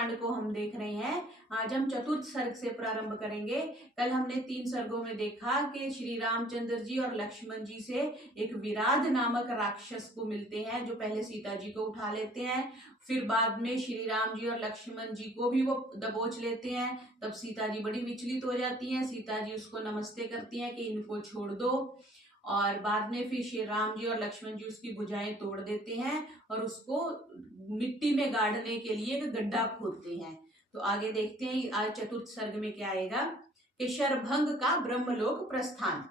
कांड को हम देख रहे हैं। आज हम चतुर्थ सर्ग से प्रारंभ करेंगे। कल हमने 3 सर्गों में देखा कि श्री रामचंद्र जी और लक्ष्मण जी से एक विराध नामक राक्षस को मिलते हैं, जो पहले सीता जी को उठा लेते हैं, फिर बाद में श्री राम जी और लक्ष्मण जी को भी वो दबोच लेते हैं। तब सीता जी बड़ी विचलित हो जाती हैं। सीता जी उसको नमस्ते करती हैं कि इनको छोड़ दो, और बाद में फिर श्री राम जी और लक्ष्मण जी उसकी भुजाएं तोड़ देते हैं और उसको मिट्टी में गाड़ने के लिए एक गड्ढा खोदते हैं। तो आगे देखते हैं आज चतुर्थ सर्ग में क्या आएगा कि शरभंग का ब्रह्मलोक प्रस्थान।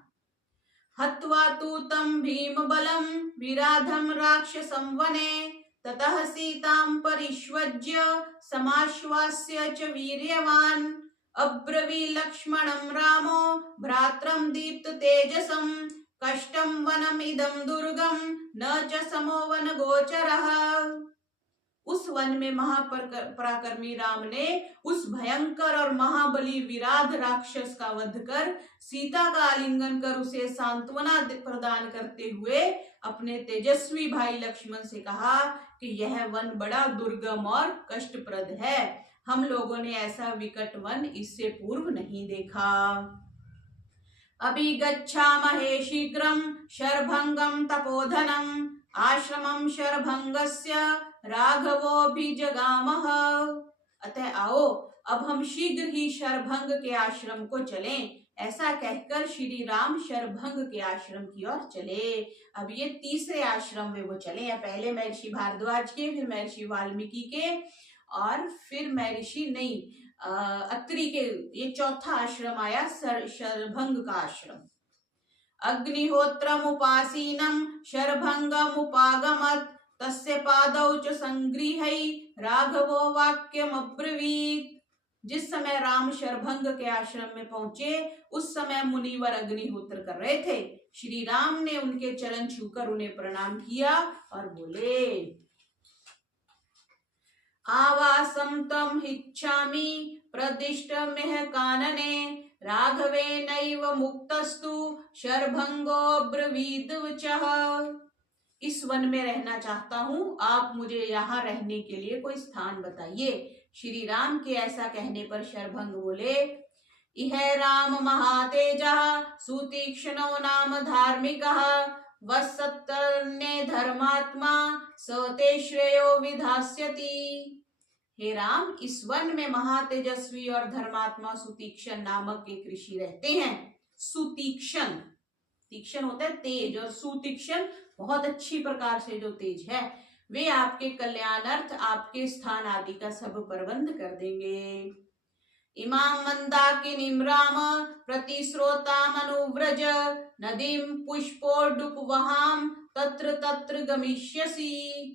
हत्वा तु तं भीम बलम विराधम राक्षसं वने ततः सीतां परिष्वज्य समाश्वास्य च वीर्यवान् अब्रवी लक्ष्मणं रामो भ्रात्रं दीप्त तेजसं कष्टं वनमिदं दुर्गम न च समो वन गोचरः। उस वन में महापराक्रमी राम ने उस भयंकर और महाबली विराध राक्षस का वध कर सीता का आलिंगन कर उसे सांत्वना प्रदान करते हुए अपने तेजस्वी भाई लक्ष्मण से कहा कि यह वन बड़ा दुर्गम और कष्टप्रद है। हम लोगों ने ऐसा विकट वन इससे पूर्व नहीं देखा। अभिगच्छामहे शीघ्रं शरभंगं तपोधनम् आश्रमं शरभंगस्य राघवोऽभिजगामः। अतः आओ अब हम शीघ्र ही शरभंग के आश्रम को चलें। ऐसा कहकर श्री राम शरभंग के आश्रम की ओर चले। अब ये तीसरे आश्रम में वो चले हैं। पहले महर्षि भारद्वाज के, फिर महर्षि वाल्मीकि के, और फिर महर्षि अत्रि के, ये चौथा आश्रम आया शरभंग का आश्रम। अग्निहोत्रमुपासीनं शरभंगमुपागमत् तस्य पादौ च संगृह्य राघवो वाक्यमब्रवीत्। जिस समय राम शरभंग के आश्रम में पहुंचे उस समय मुनिवर अग्निहोत्र कर रहे थे। श्री राम ने उनके चरण छूकर उन्हें प्रणाम किया और बोले, आवासं तम हिच्छामि प्रदिष्टमिह कानने राघवेनैव मुक्तस्तु शरभंगो ब्रवीद्वचः। इस वन में रहना चाहता हूँ, आप मुझे यहाँ रहने के लिए कोई स्थान बताइए। श्री राम के ऐसा कहने पर शरभंग बोले, इह राम महातेजः सुतीक्ष्णो नाम धार्मिकः वत्सत्तरण्ये धर्मात्मा स ते श्रेयो विधास्यति। हे राम, इस वन में महातेजस्वी और धर्मात्मा सुतीक्ष्ण नामक एक ऋषि रहते हैं। सुतीक्ष्ण, तीक्ष्ण होता है तेज, और सुतीक्ष्ण बहुत अच्छी प्रकार से जो तेज है, वे आपके कल्याणार्थ आपके स्थान आदि का सब प्रबंध कर देंगे। इमां मंदाकिनीं राम प्रतिस्रोतामनुव्रज नदीं पुष्पोडुपवहां तत्र तत्र गमिष्यसि।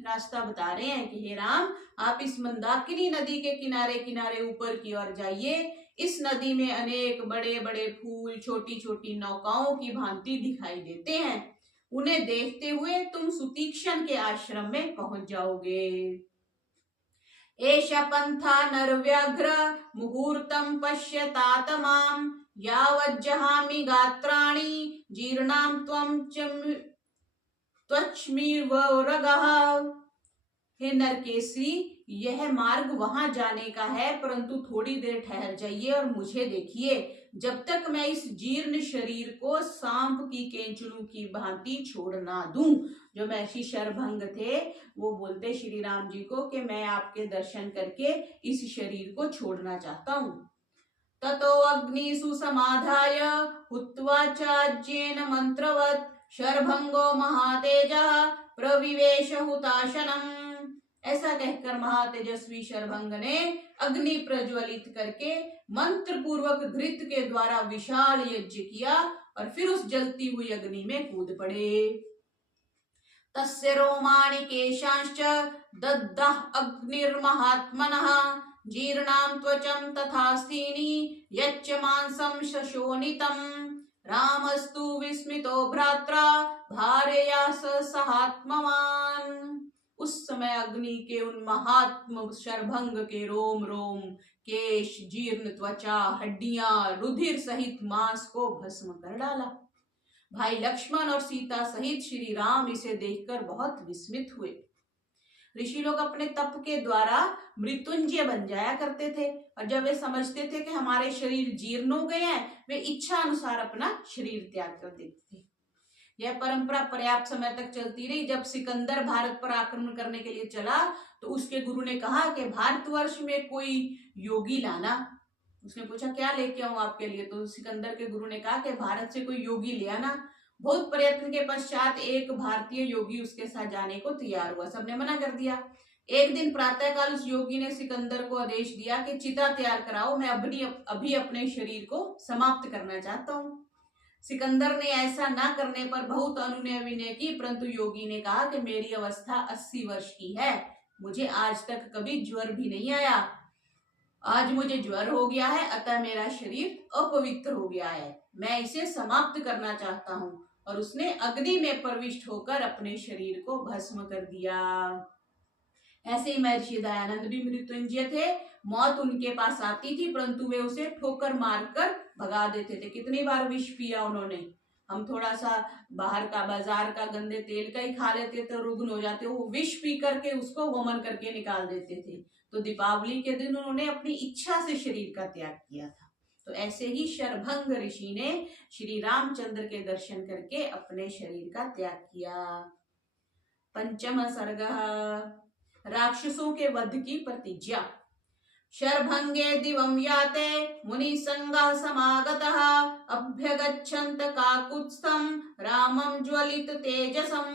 रास्ता बता रहे हैं कि हे राम, आप इस मंदाकिनी नदी के किनारे किनारे ऊपर की ओर जाइए। इस नदी में अनेक बड़े बड़े फूल छोटी छोटी नौकाओं की भांति दिखाई देते हैं। उन्हें देखते हुए तुम सुतीक्ष्ण के आश्रम में पहुंच जाओगे। एष पंथा नरव्याघ्र मुहूर्तं पश्यतात मां यावज्जहामि गात्राणि जीर्णां त्वं त्वच्मीर्वरगः। हे नरकेसरी, यह मार्ग वहां जाने का है, परंतु थोड़ी देर ठहर जाइए और मुझे देखिए, जब तक मैं इस जीर्ण शरीर को सांप की केंचुलू की भांति छोड़ ना दूं। जो महर्षि शरभंग थे वो बोलते श्री राम जी को कि मैं आपके दर्शन करके इस शरीर को छोड़ना चाहता हूं। ततो अग्निषु समाधाय हुत्वा चाज्येन मंत्रवत् शरभंगो महातेजः प्रविवेश हुताशनम्। ऐसा कहकर महातेजस्वी शरभंग ने अग्नि प्रज्वलित करके मंत्र पूर्वक घृत के द्वारा विशाल यज्ञ किया और फिर उस जलती हुई अग्नि में कूद पड़े। तस्य रोमाणि केशांश्च दद्दः अग्निर्महात्मनः जीर्णां त्वचं तथा स्थीनि यच्च मांसं शशोणितम्। रामस्तु विस्मितो भ्रात्रा भार्यया सहात्मवान्। उस समय अग्नि के उन महात्म शरभंग के रोम रोम, केश, जीर्ण त्वचा, हड्डियां, रुधिर सहित मांस को भस्म कर डाला। भाई लक्ष्मण और सीता सहित श्री राम इसे देखकर बहुत विस्मित हुए। ऋषि लोग अपने तप के द्वारा मृत्युंजय बन जाया करते थे, और जब वे समझते थे कि हमारे शरीर जीर्ण हो गए हैं, वे इच्छा अनुसार अपना शरीर त्याग कर देते थे। यह परंपरा पर्याप्त समय तक चलती रही। जब सिकंदर भारत पर आक्रमण करने के लिए चला तो उसके गुरु ने कहा कि भारतवर्ष में कोई योगी लाना। उसने पूछा क्या लेके आऊं आपके लिए, तो सिकंदर के गुरु ने कहा कि भारत से कोई योगी ले आना। बहुत प्रयत्न के पश्चात एक भारतीय योगी उसके साथ जाने को तैयार हुआ, सबने मना कर दिया। एक दिन प्रातःकाल उस योगी ने सिकंदर को आदेश दिया कि चिता तैयार कराओ, मैं अभी अपने शरीर को समाप्त करना चाहता हूँ। सिकंदर ने ऐसा ना करने पर बहुत अनुनय विनय की, परंतु योगी ने कहा कि मेरी अवस्था 80 वर्ष की है, मुझे आज तक कभी ज्वर भी नहीं आया, आज मुझे ज्वर हो गया है, अतः मेरा शरीर अपवित्र हो गया है, मैं इसे समाप्त करना चाहता हूँ। और उसने अग्नि में प्रविष्ट होकर अपने शरीर को भस्म कर दिया। ऐसे ही महर्षि दयानंद भी मृत्युंजय थे। मौत उनके पास आती थी, परंतु वे उसे ठोकर मारकर भगा देते थे। कितनी बार विष पिया उन्होंने। हम थोड़ा सा बाहर का, बाजार का, गंदे तेल का ही खा लेते तो रुग्ण हो जाते, वो विष पी करके उसको वमन करके निकाल देते थे। तो दीपावली के दिन उन्होंने अपनी इच्छा से शरीर का त्याग किया था। तो ऐसे ही शरभंग ऋषि ने श्री रामचंद्र के दर्शन करके अपने शरीर का त्याग किया। पंचम सर्ग, राक्षसों के वध की प्रतिज्ञा। शरभंगे दिवं याते मुनि संगः समागतः अभ्यगच्छन्त काकुत्स्थं रामं ज्वलित तेजसं।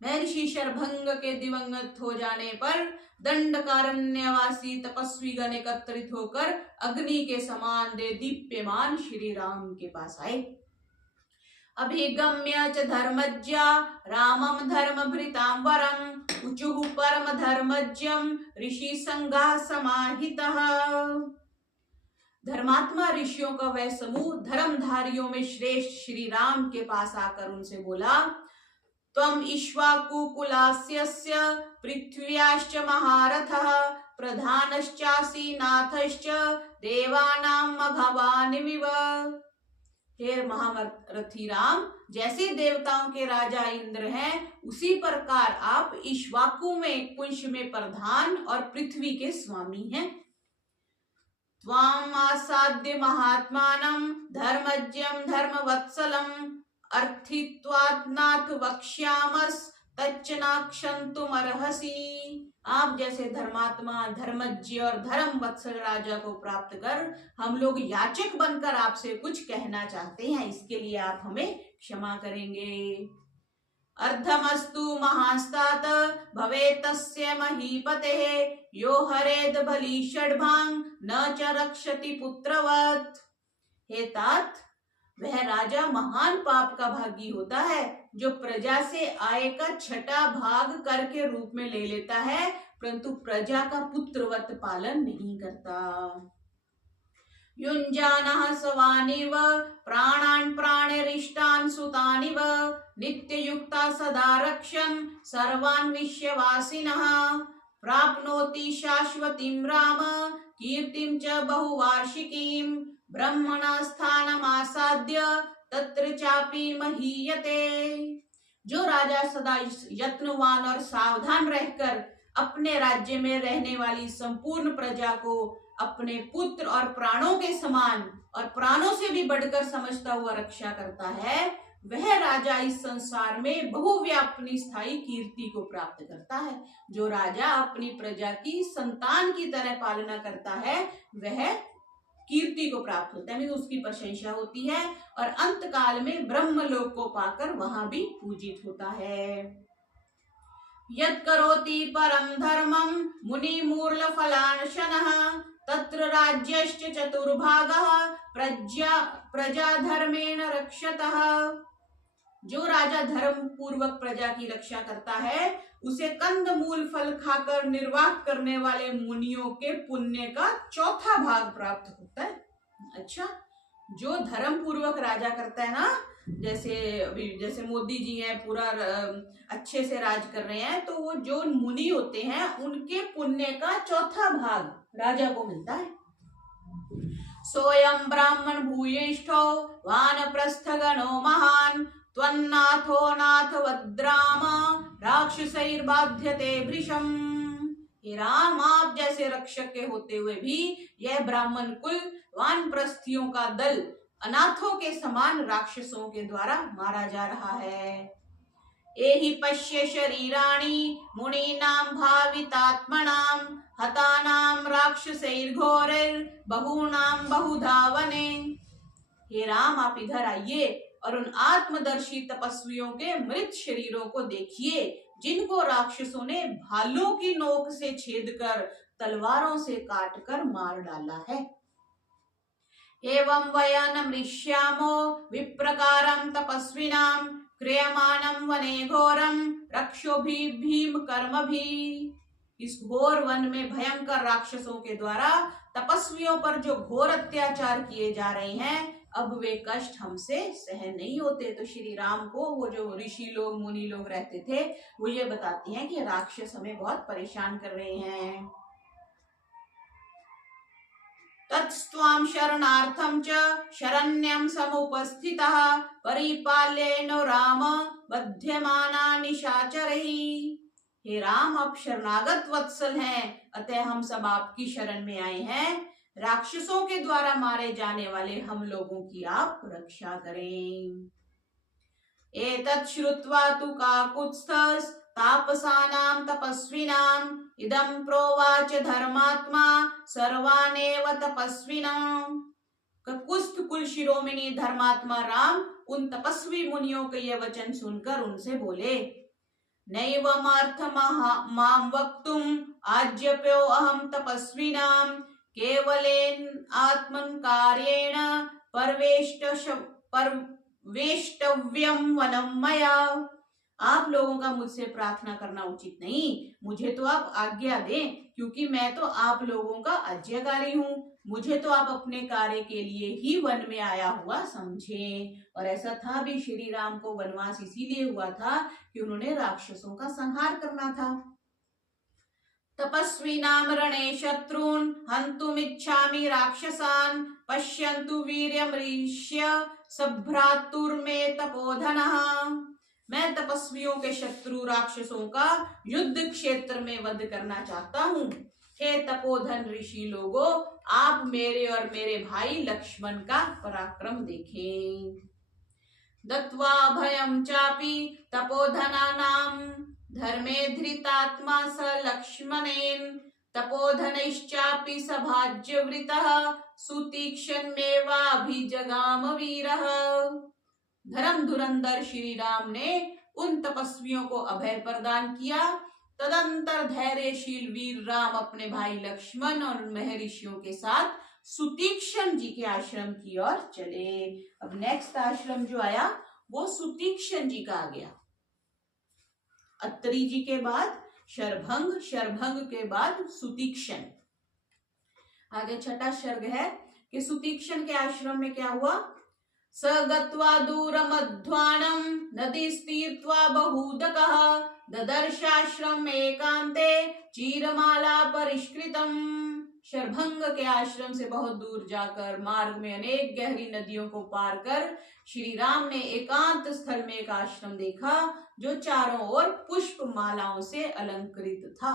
महर्षि शरभंग के दिवंगत हो जाने पर दंडकारण्यवासी तपस्वी गण एकत्रित होकर अग्नि के समान दे दीप्यमान श्री राम के पास आए। अभिगम्य च धर्मज्ञा रामं धर्मभृतां वरं उचुः परम धर्मज्ञं ऋषि संगाः समाहितः। धर्मात्मा ऋषियों का वह समूह धर्मधारियों में श्रेष्ठ श्री राम के पास आकर उनसे बोला, त्वं इक्ष्वाकुकुलास्यस्य पृथ्व्याश्च महारथः प्रधानश्चासि नाथश्च देवानां मघवानिमिव। हे महारथी राम, जैसे देवताओं के राजा इंद्र हैं, उसी प्रकार आप इक्ष्वाकु में कुंश में प्रधान और पृथ्वी के स्वामी हैं। त्वाम् आसाद्य महात्मानं धर्मज्ञं धर्मवत्सलं अर्थित्वात् नाथ वक्ष्यामस् तच्च नाक्षन्तुमर्हसि। आप जैसे धर्मात्मा, धर्मज्ञ और धर्म वत्सल राजा को प्राप्त कर हम लोग याचक बनकर आपसे कुछ कहना चाहते हैं, इसके लिए आप हमें क्षमा करेंगे। अर्धमस्तु महास्तात भवेतस्य महीपतेः यो हरेद बलि षड्भांग न च रक्षति पुत्रवत्। हे तात, वह राजा महान पाप का भागी होता है जो प्रजा से आय का छठा भाग कर के रूप में ले लेता है, परंतु प्रजा का पुत्रवत पालन नहीं करता। युञ्जानः सवानिव प्राणान् प्राणरिष्टान् सुतानिव नित्ययुक्ता सदा रक्षन् सर्वान् विश्ववासिनः प्राप्नोति शाश्वतीं राम कीर्तिं च बहुवार्षिकीं ब्रह्मणा स्थानमासाद्य तत्र चापि महीयते। जो राजा सदा यत्नवान और सावधान रहकर अपने राज्य में रहने वाली संपूर्ण प्रजा को अपने पुत्र और प्राणों के समान और प्राणों से भी बढ़कर समझता हुआ रक्षा करता है, वह राजा इस संसार में बहुव्यापनी स्थायी कीर्ति को प्राप्त करता है। जो राजा अपनी प्रजा की संतान की तरह पालना करता है वह कीर्ति को प्राप्त होता है, उसकी प्रशंसा होती है और अंत काल में ब्रह्मलोक को पाकर वहां भी पूजित होता है। यत् करोति परम धर्मं मुनि मूर्ल फलानशनः तत्र राज्यश्च चतुर्भागः प्रजा धर्मेण रक्षतः। जो राजा धर्म पूर्वक प्रजा की रक्षा करता है उसे कंद मूल फल खाकर निर्वाह करने वाले मुनियों के पुण्य का चौथा भाग प्राप्त होता है। अच्छा, जो धर्म पूर्वक राजा करता है ना, जैसे मोदी जी हैं, पूरा अच्छे से राज कर रहे हैं, तो वो जो मुनि होते हैं उनके पुण्य का चौथा भाग राजा को मिलता है। सोयम ब्राह्मण भूयिष्ठो वानप्रस्थ गणो महान त्वन्नाथो नाथ वद्राम राक्षसैर्बाध्यते भृशम। हे राम, आप जैसे रक्षक के होते हुए भी यह ब्राह्मण कुल वानप्रस्थियों का दल अनाथों के समान राक्षसों के द्वारा मारा जा रहा है। एहि पश्य शरीराणि मुनीनां भावितात्मनां हतानां राक्षसैर्घोरैर् बहूनां बहुधावने। हे राम, आप इधर आइए और उन आत्मदर्शी तपस्वियों के मृत शरीरों को देखिए, जिनको राक्षसों ने भालों की नोक से छेद कर तलवारों से काट कर मार डाला है। एवं वयं मृष्यामो विप्रकारं तपस्विनां क्रियमाणं वने घोरं रक्षोभिः भीम कर्मभिः। इस घोर वन में भयंकर राक्षसों के द्वारा तपस्वियों पर जो घोर अत्याचार किए जा रहे हैं, अब वे कष्ट हमसे सहन नहीं होते। तो श्री राम को वो जो ऋषि लोग मुनि लोग रहते थे, वो ये बताते हैं कि राक्षस हमें बहुत परेशान कर रहे हैं। तत्स्त्वां शरणार्थं च शरण्यं समुपस्थितः परिपाल्येन राम बध्यमाना निशाचरैः। हे राम, आप शरणागत वत्सल हैं, अतः हम सब आपकी शरण में आए हैं। राक्षसों के द्वारा मारे जाने वाले हम लोगों की आप रक्षा करें। एतत् श्रुत्वा तु काकुत्स्थः तापसानां तपस्विनां इदं प्रोवाच धर्मात्मा सर्वानेव तपस्विनां। ककुत्स्थ कुल शिरोमणि धर्मात्मा राम उन तपस्वी मुनियों के ये वचन सुनकर उनसे बोले, नैवमर्थमां वक्तुम् आज्ञप्यो अहं तपस्विनां केवलेन आत्मकार्येण परवेष्टव्यम वनम मया। आप लोगों का मुझसे प्रार्थना करना उचित नहीं, मुझे तो आप आज्ञा दें, क्योंकि मैं तो आप लोगों का आज्ञाकारी हूँ। मुझे तो आप अपने कार्य के लिए ही वन में आया हुआ समझें। और ऐसा था भी, श्री राम को वनवास इसीलिए हुआ था कि उन्होंने राक्षसों का संहार करना था। तपस्विनां रणे शत्रून् हन्तुमिच्छामि राक्षसान् पश्यन्तु वीर्यमरीष्य सभ्रातुर्मे तपोधनः। मैं तपस्वियों के शत्रु राक्षसों का युद्ध क्षेत्र में वध करना चाहता हूँ। हे तपोधन ऋषि लोगों, आप मेरे और मेरे भाई लक्ष्मण का पराक्रम देखें। दत्वा भयं चापि तपोधनानां धर्मे धृतात्मा स लक्ष्मणेन तपोधनैश्चापि सभाज्यवृतः सुतीक्ष्णमेवाभिजगाम वीरः। धर्म धुरंधर श्री राम ने उन तपस्वियों को अभय प्रदान किया। तदंतर धैर्यशील वीर राम अपने भाई लक्ष्मण और महर्षियों के साथ सुतीक्ष्ण जी के आश्रम की ओर चले। अब नेक्स्ट आश्रम जो आया वो सुतीक्ष्ण जी का आ गया। अत्रि जी के बाद शरभंग, शरभंग के बाद सुतीक्ष्ण। आगे छठा सर्ग है कि सुतीक्ष्ण के आश्रम में क्या हुआ। स गत्वा दूरमध्वानं नदीस्तीर्त्वा बहुदकः ददर्शाश्रम एकांते चीरमाला परिष्कृतम्। शरभंग के आश्रम से बहुत दूर जाकर मार्ग में अनेक गहरी नदियों को पार कर श्री राम ने एकांत स्थल में एक आश्रम देखा जो चारों ओर पुष्प मालाओं से अलंकृत था।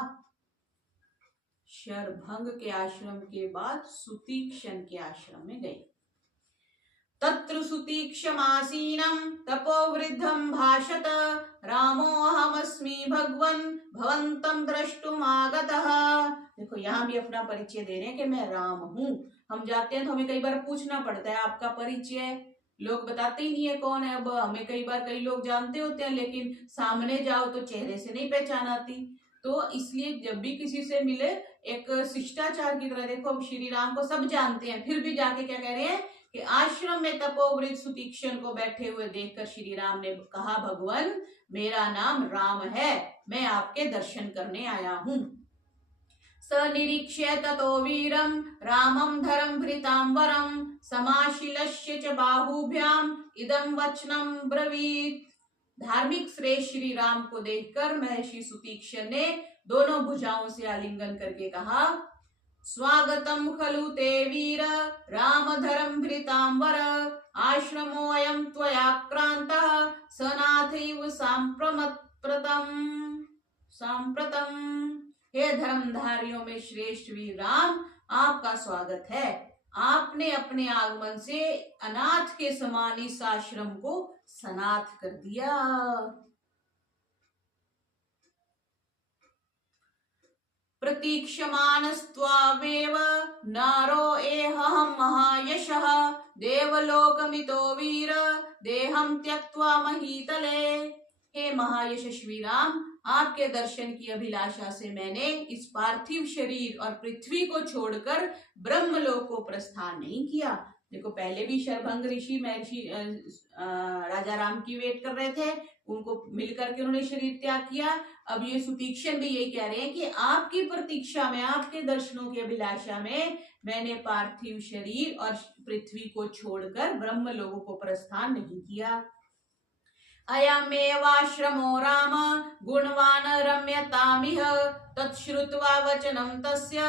शरभंग के आश्रम के बाद सुतीक्ष्ण के आश्रम में गए। तत्र सुतीक्ष्णमासीनं तपोवृद्धं भाषत रामोऽहमस्मि भगवन् भवन्तं द्रष्टुमागतः। देखो यहाँ भी अपना परिचय दे रहे हैं कि मैं राम हूँ। हम जाते हैं तो हमें कई बार पूछना पड़ता है आपका परिचय, लोग बताते ही नहीं है कौन है। अब हमें कई बार कई लोग जानते होते हैं, लेकिन सामने जाओ तो चेहरे से नहीं पहचान आती। तो इसलिए जब भी किसी से मिले एक शिष्टाचार की तरह, देखो अब श्री राम को सब जानते हैं, फिर भी जाके क्या कह रहे हैं कि आश्रम में तपोवृद्ध सुतीक्ष्ण को बैठे हुए देखकर श्री राम ने कहा, भगवान मेरा नाम राम है, मैं आपके दर्शन करने आया हूँ। स निरीक्ष्य ततो वीरं रामं धरं भृतांबरं समाशिलस्य च बाहुभ्याम इदं वचनं ब्रवीत। धार्मिक श्रेष्ठ श्री राम को देखकर महर्षि सुतीक्ष्ण ने दोनों भुजाओं से आलिंगन करके कहा, स्वागतम खलु ते वीर रामधरम भृतांबर आश्रमोऽयं त्वया क्रान्तः सनाथैव सांप्रतम। हे धर्मधारियों में श्रेष्ठ वीर राम, आपका स्वागत है। आपने अपने आगमन से अनाथ के समान इस आश्रम को सनाथ कर दिया। प्रतीक्षमानस्त्वामेव नारो एहं महायशः देवलोकमितो वीर देहं त्यक्त्वा महीतले। हे महायशस्वी राम, आपके दर्शन की अभिलाषा से मैंने इस पार्थिव शरीर और पृथ्वी को छोड़कर ब्रह्मलोक को प्रस्थान नहीं किया। देखो, पहले भी शरभंग ऋषि महर्षि राजा राम की वेट कर रहे थे, उनको मिलकर के उन्होंने शरीर त्याग किया। अब ये सुतीक्षण भी यही कह रहे हैं कि आपकी प्रतीक्षा में, आपके दर्शनों की अभिलाषा में मैंने पार्थिव शरीर और पृथ्वी को छोड़कर ब्रह्मलोक को प्रस्थान नहीं किया। अयमेवाश्रमो राम गुणवान रम्यतामिह तच्छ्रुत्वा वचनं तस्य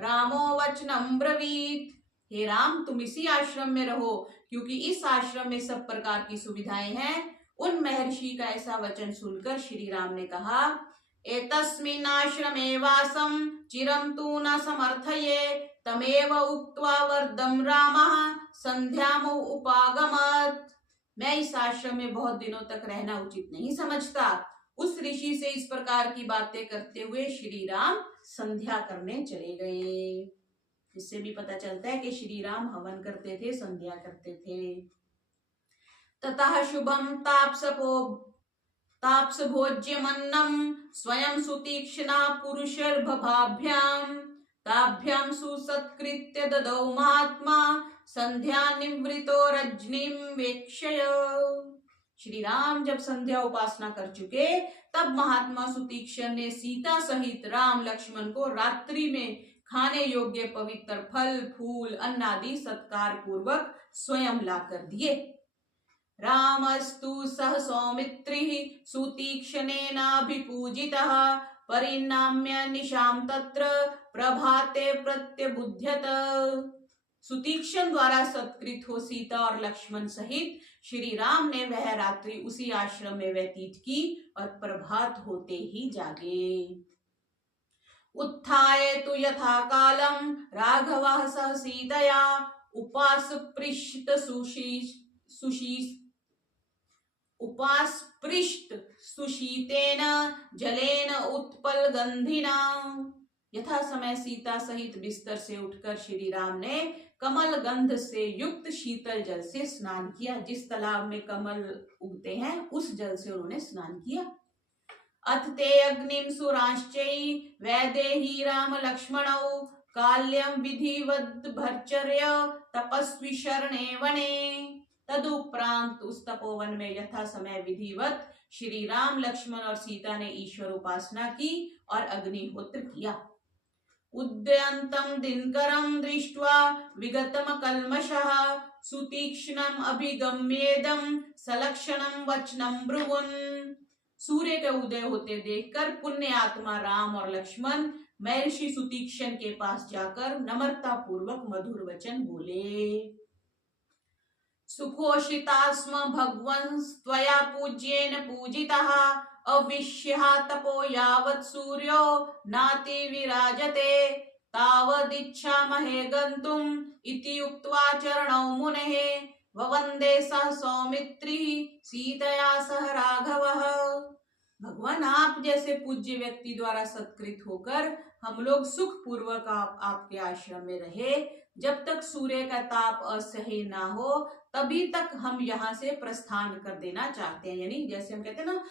रामो वचनं ब्रवीत। हे राम, तुम इसी आश्रम में रहो, क्योंकि इस आश्रम में सब प्रकार की सुविधाएं हैं। उन महर्षि का ऐसा वचन सुनकर श्री राम ने कहा, एतस्मिन् आश्रमे वासं चिरं तु न समर्थये तमेव उक्त्वा वर्दं रामः संध्याम् उपागमत्। मैं इस आश्रम में बहुत दिनों तक रहना उचित नहीं समझता। उस ऋषि से इस प्रकार की बातें करते हुए श्री राम संध्या करने चले गए। इससे भी पता चलता है कि श्री राम हवन करते थे, संध्या करते थे। ततः शुभम ताप्स भोज्यमन्नम स्वयं सुतीक्ष्णा पुरुषर्भभाभ्याम ताभ्याम सुसत्कृत्य ददौ महात्मा संध्या निवृतो रजनीम वेक्षय। श्री राम जब संध्या उपासना कर चुके, तब महात्मा सुतीक्षण ने सीता सहित राम लक्ष्मण को रात्रि में खाने योग्य पवित्र फल फूल अन्न आदि सत्कार पूर्वक स्वयं ला कर दिए। रामस्तु सह सौमित्रिः सुतीक्ष्णेनाभिपूजितः परिणाम्य निशाम तत्र प्रभाते प्रत्यबुध्यत। सुतीक्षण द्वारा सत्कृत हो सीता और लक्ष्मण सहित श्री राम ने वह रात्रि उसी आश्रम में व्यतीत की और प्रभात होते ही जागे। उत्थाय तु यथा कालम राघवः सह सीतया उपास्पृष्ट सुशीतेन जलेन उत्पल गंधिना। यथा समय सीता सहित बिस्तर से उठकर श्री राम ने कमल गंध से युक्त शीतल जल से स्नान किया। जिस तालाब में कमल उगते हैं उस जल से उन्होंने स्नान किया। अथ ते अग्निम सुरांश्चै वैदेही राम लक्ष्मणौ काल्यम विधिवद भर्चर्य तपस्वी शरणे वने। तदुपरांत उस तपोवन में यथा समय विधिवत श्री राम लक्ष्मण और सीता ने ईश्वर उपासना की और अग्निहोत्र किया। उद्यंतम दिनकरम दृष्ट्वा विगतम कल्मषः सुतीक्ष्णम अभिगम्येदम सलक्षणम वचनम ब्रुवन्। सूर्य के उदय होते देखकर पुण्य आत्मा राम और लक्ष्मण महर्षि सुतीक्षण के पास जाकर नम्रता पूर्वक मधुर वचन बोले। सुखोषिता स्म भगवन् त्वया पूज्येन पूजितः अविश्यः तपो यावत् सूर्यो नाति विराजते तावदिच्छामहे गन्तुम् इति उक्त्वा चरणौ मुनेः ववन्दे सह सौमित्रिः सीतया सह राघवः। भगवान, आप जैसे पूज्य व्यक्ति द्वारा सत्कृत होकर हम लोग सुख पूर्वक आपके आश्रम में रहे। जब तक सूर्य का ताप असह्य ना हो तभी तक हम यहाँ से प्रस्थान कर देना चाहते हैं। यानी जैसे हम कहते हैं ना,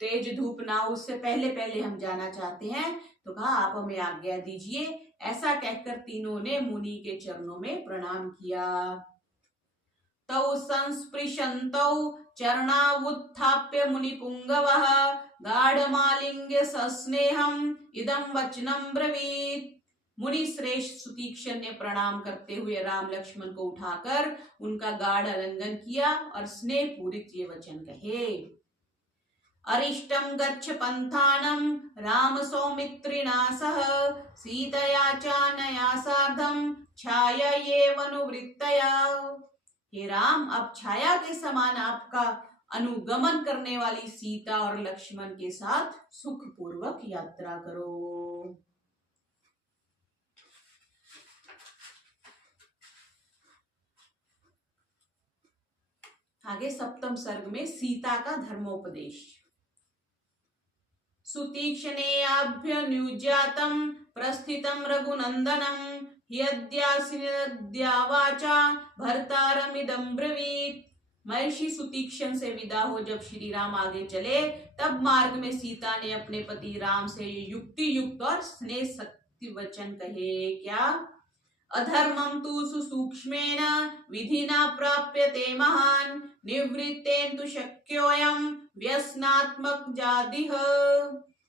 तेज धूप ना हो उससे पहले पहले हम जाना चाहते हैं। तो कहा, आप हमें आज्ञा दीजिए। ऐसा कहकर तीनों ने मुनि के चरणों में प्रणाम किया। तौ संस्पृशन्तौ चरणावुत्थाप्य मुनिपुंगवः गाढ़मालिंग्य सस्नेहम् इदं वचनं ब्रवीत्। मुनि श्रेष्ठ सुतीक्षण ने प्रणाम करते हुए राम लक्ष्मण को उठाकर उनका गाढ़ आलिंगन किया और स्नेह पूरित ये वचन कहे। अरिष्टं गच्छ पंथानं राम सौमित्रिणा सह सीतया चानया सार्धं छायायेवनुवृत्तया। हे राम, अब छाया के समान आपका अनुगमन करने वाली सीता और लक्ष्मण के साथ सुखपूर्वक यात्रा करो। आगे सप्तम सर्ग में सीता का धर्मोपदेश। सुतीक्ष्णेयाभ्यनुज्ञातं प्रस्थितं रघुनंदनं ह्यद्यासिनद्या वाचा भर्तारमिदं ब्रवीत्। महर्षि सुतीक्षण से विदा हो जब श्री राम आगे चले, तब मार्ग में सीता ने अपने पति राम से युक्ति युक्त और स्नेह शक्ति वचन कहे। क्या? अधर्मं तु सुसूक्ष्मेन विधिना प्राप्यते महान् निवृत्तेन तु शक्योऽयं व्यसनात्मक जादिह।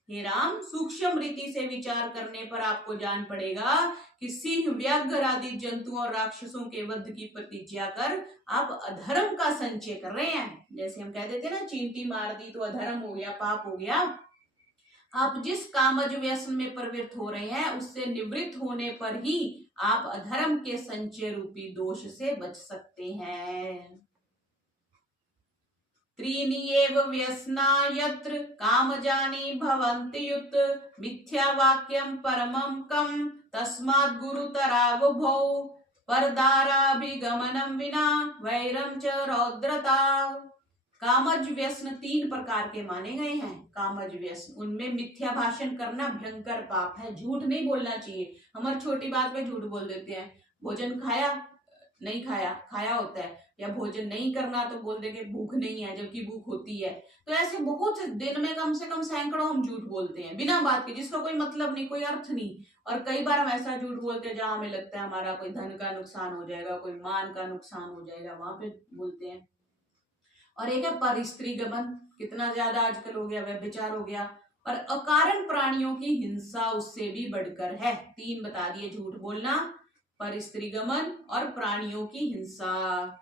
हे राम, सूक्ष्म रीति से विचार करने पर आपको जान पड़ेगा कि सिंह, व्याघ्र आदि जंतुओं और राक्षसों के वध की प्रतिज्ञा कर आप अधर्म का संचय कर रहे हैं। जैसे हम कह देते ना, चींटी मार दी तो अधर्म हो गया, पाप हो गया। आप जिस कामज व्यसन में प्रवृत्त हो रहे हैं, उससे निवृत्त होने पर ही आप अधर्म के संचय रूपी दोष से बच सकते हैं। त्रीणि एव व्यसना यत्र कामजानि भवन्ति युत मिथ्या वाक्यं परमं कं तस्मात् गुरुतरावुभौ परदाराभिगमनं विना वैरं च रौद्रता। कामज व्यसन 3 प्रकार के माने गए हैं। कामज व्यसन, उनमें मिथ्या भाषण करना भयंकर पाप है। झूठ नहीं बोलना चाहिए। हम हर छोटी बात पे झूठ बोल देते हैं। भोजन खाया, नहीं खाया, खाया होता है। या भोजन नहीं करना तो बोल देंगे भूख नहीं है, जबकि भूख होती है। तो ऐसे बहुत दिन में कम से कम सैकड़ों हम झूठ बोलते हैं बिना बात के, जिसका कोई मतलब नहीं, कोई अर्थ नहीं। और कई बार हम ऐसा झूठ बोलते हैं जहां हमें लगता है हमारा कोई धन का नुकसान हो जाएगा, कोई मान का नुकसान हो जाएगा, वहां पे बोलते हैं। और एक है पर स्त्री गमन, कितना ज्यादा आजकल हो गया, व्यभिचार हो गया। और अकारण प्राणियों की हिंसा उससे भी बढ़कर है। 3 बता दिए, झूठ बोलना, पर स्त्री गमन और प्राणियों की हिंसा।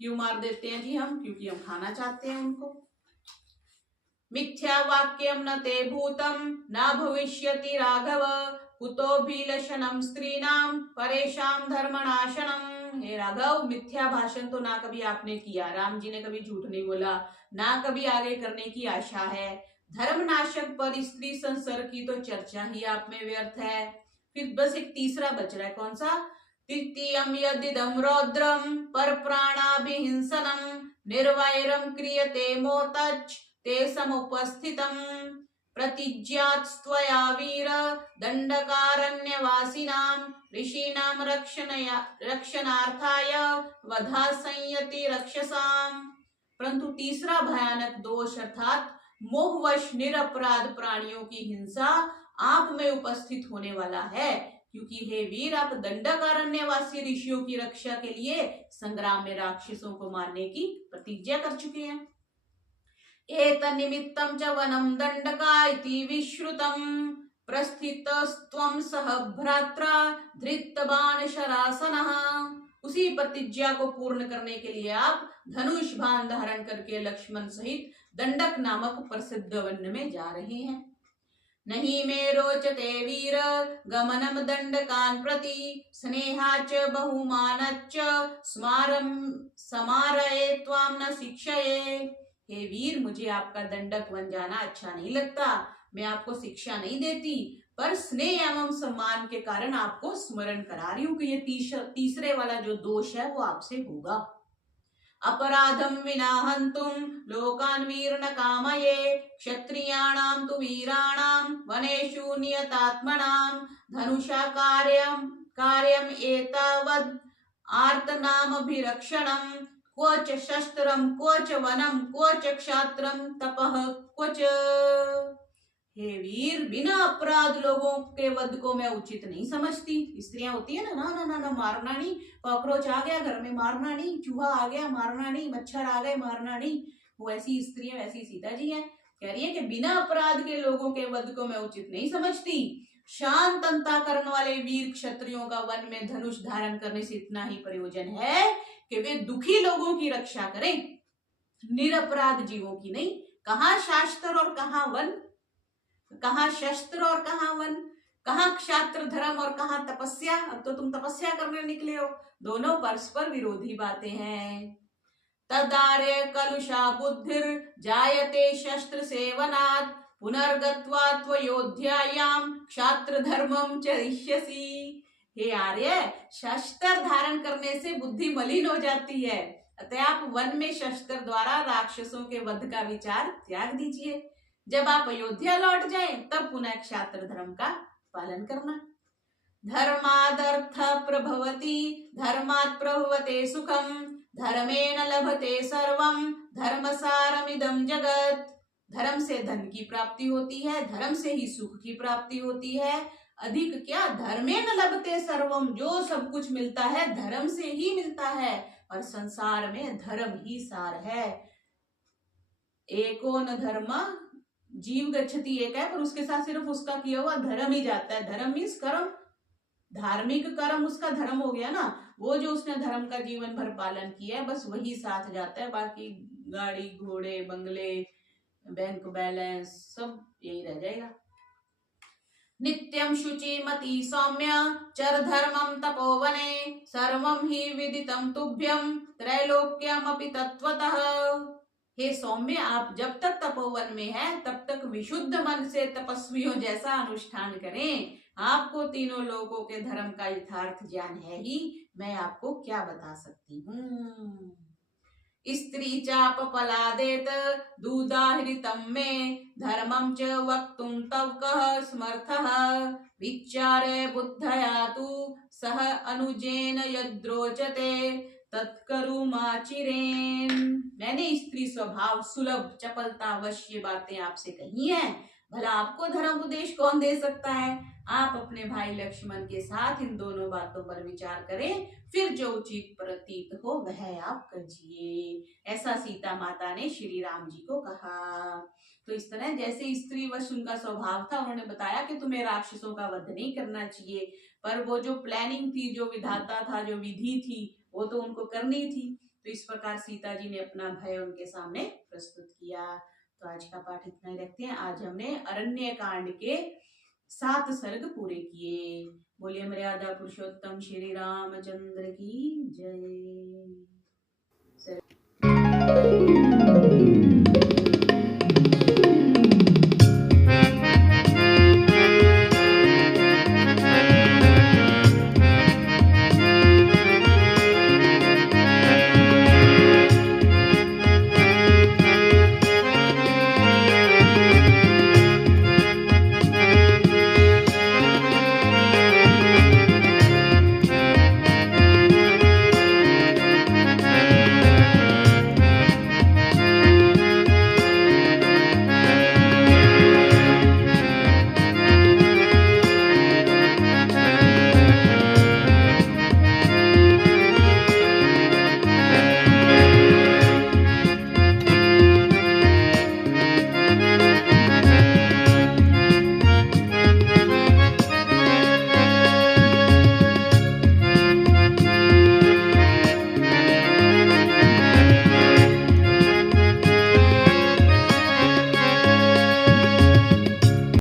क्यों मार देते हैं जी हम? क्योंकि हम खाना चाहते हैं उनको। मिथ्या वाक्यम न ते भूतम न भविष्यति राघव कुतोभिलषणं स्त्रीणाम परेशान धर्मनाशनम। हे राघव, मिथ्या भाषण तो ना कभी आपने किया, राम जी ने कभी झूठ नहीं बोला, ना कभी आगे करने की आशा है। धर्मनाशक पर स्त्री संसर्ग की तो चर्चा ही आप में व्यर्थ है। फिर बस एक तीसरा बच रहा है, कौन सा? तृतीयं यदिदं रौद्रं परप्राणाभिहिंसनं निर्वैरं क्रियते मोतच्च ते समुपस्थितं प्रतिज्ञात् त्वया वीर दंडकारण्यवासिनां ऋषीणां रक्षणार्थाय वधा संयति रक्षसाम्। परंतु तीसरा भयानक दोष अर्थात मोहवश निरपराध प्राणियों की हिंसा आप में उपस्थित होने वाला है, क्योंकि हे वीर, आप दंडकारण्यवासी ऋषियों की रक्षा के लिए संग्राम में राक्षसों को मारने की प्रतिज्ञा कर चुके हैं। एतन्निमित्तं च वनं दंडका इति विश्रुतं प्रस्थितस्त्वं सह भ्रात्रा धृतबाणशरासनः। उसी प्रतिज्ञा को पूर्ण करने के लिए आप धनुष बाण धारण करके लक्ष्मण सहित दंडक नामक प्रसिद्ध वन में जा रहे हैं। नहीं मे रोचते वीर गमनम दंडकान् प्रति स्नेहाच बहुमानच्च स्मारम समारये त्वां न शिक्षये। हे वीर, मुझे आपका दंडक वन जाना अच्छा नहीं लगता, मैं आपको शिक्षा नहीं देती, पर स्नेह एवं सम्मान के कारण आपको स्मरण करा रही हूँ कि ये तीसरे वाला जो दोष है वो आपसे होगा। अपराधम विना हंतुम लोकान वीर न कामये क्षत्रियाणाम तु वीराणाम वनेषु नियतात्मनाम धनुषा कार्यम एतावद् आर्तनामभिरक्षणम क्वच शस्त्रम क्वच वनम क्वच क्षात्रम तपः क्वच। हे वीर, बिना अपराध लोगों के वध को मैं उचित नहीं समझती। स्त्रियां होती है ना, ना ना ना ना, मारना नहीं, कॉकरोच आ गया घर में मारना नहीं, चूहा आ गया मारना नहीं, मच्छर आ गए मारना नहीं। वो ऐसी स्त्रियां, वैसी सीता जी हैं। कह रही है कि बिना अपराध के लोगों के वध को मैं उचित नहीं समझती। शांत अंतःकरण वाले वीर क्षत्रियों का वन में धनुष धारण करने से इतना ही प्रयोजन है कि वे दुखी लोगों की रक्षा करें, निरपराध जीवों की नहीं। कहाँ शास्त्र और कहाँ वन, कहाँ शस्त्र और कहाँ वन, कहाँ क्षात्र धर्म और कहाँ तपस्या। अब तो तुम तपस्या करने निकले हो, दोनों परस्पर विरोधी बातें हैं। तदार्य कलुषा बुद्धिर जायते शस्त्र सेवनात् पुनर्गत्वा त्वयोध्यायां क्षात्र धर्मम चरिष्यसि। हे आर्य, शस्त्र धारण करने से बुद्धि मलिन हो जाती है, अतः आप वन में शस्त्र द्वारा राक्षसों के वध का विचार त्याग दीजिए। जब आप अयोध्या लौट जाएं तब पुनः क्षात्र धर्म का पालन करना। धर्मादर्थ प्रभवति धर्मात् प्रभवते सुखम धर्मेण लभते सर्वम धर्मसारमिदं जगत। धर्म से धन की प्राप्ति होती है, धर्म से ही सुख की प्राप्ति होती है। अधिक क्या, धर्मेण लभते सर्वम, जो सब कुछ मिलता है धर्म से ही मिलता है, और संसार में धर्म ही सार है। एको न धर्म जीव गच्छति, एक है पर उसके साथ सिर्फ उसका किया हुआ धर्म ही जाता है। धर्म मीन्स कर्म, धार्मिक कर्म उसका धर्म हो गया ना, वो जो उसने धर्म का जीवन भर पालन किया है बस वही साथ जाता है, बाकी गाड़ी घोड़े बंगले बैंक बैलेंस सब यही रह जाएगा। नित्यं शुचि मति सौम्य चर धर्मं तपोवने सर्वं हि विदितं तुभ्यं त्रैलोक्यमपि तत्वतः। हे सौम्य, आप जब तक तपोवन में हैं तब तक विशुद्ध मन से तपस्वियों जैसा अनुष्ठान करें। आपको तीनों लोगों के धर्म का यथार्थ ज्ञान है ही, मैं आपको क्या बता सकती हूँ। स्त्री चाप पलादेत दूदाहृतं मे धर्मं च वक्तुं तव कः समर्थः विचारे बुद्धया तु सह अनुजेन यद्रोचते तत्करुमाचिरेन। मैंने स्त्री स्वभाव सुलभ चपलता अवश्य बातें आपसे कही हैं, भला आपको धर्म उपदेश कौन दे सकता है। आप अपने भाई लक्ष्मण के साथ इन दोनों बातों पर विचार करें, फिर जो उचित प्रतीत हो वह आप करिए। ऐसा सीता माता ने श्री राम जी को कहा। तो इस तरह जैसे स्त्री वश उनका स्वभाव था, उन्होंने बताया कि तुम्हें राक्षसों का वध नहीं करना चाहिए, पर वो जो प्लानिंग थी, जो विधाता था, जो विधि थी, वो तो उनको करनी थी। तो इस प्रकार सीता जी ने अपना भय उनके सामने प्रस्तुत किया। तो आज का पाठ इतना ही रखते हैं। आज हमने अरण्य कांड के 7 सर्ग पूरे किए। बोलिए मर्यादा पुरुषोत्तम श्री रामचंद्र की जय।